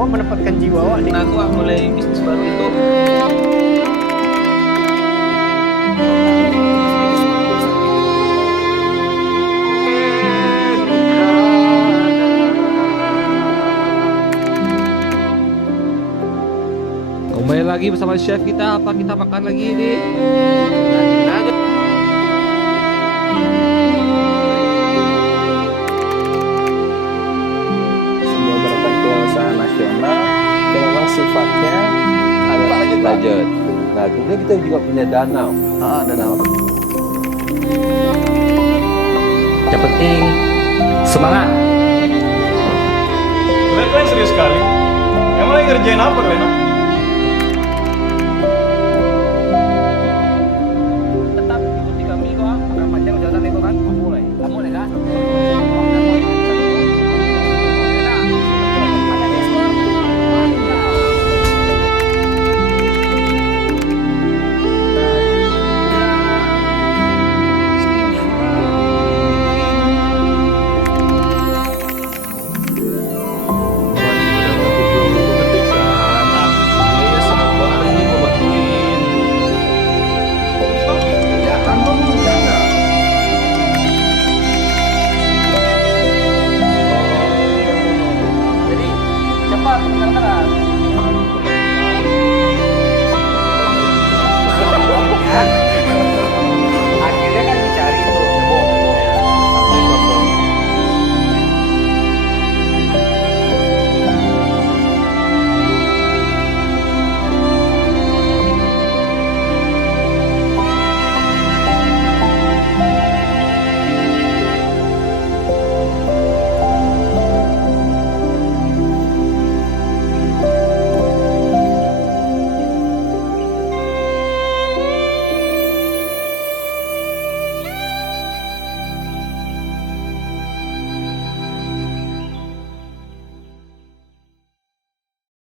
awak menempatkan jiwa awak di Nah, aku mulai bisnis baru itu Kembali lagi bersama chef kita. Apa kita makan lagi ini? sebuah gerakan kewirausahaan nasional yang memang sifatnya lanjut. Nah, kemudian kita juga punya danau. danau. yang penting semangat. Kalian serius sekali? Emang lagi ngerjain apa kalian?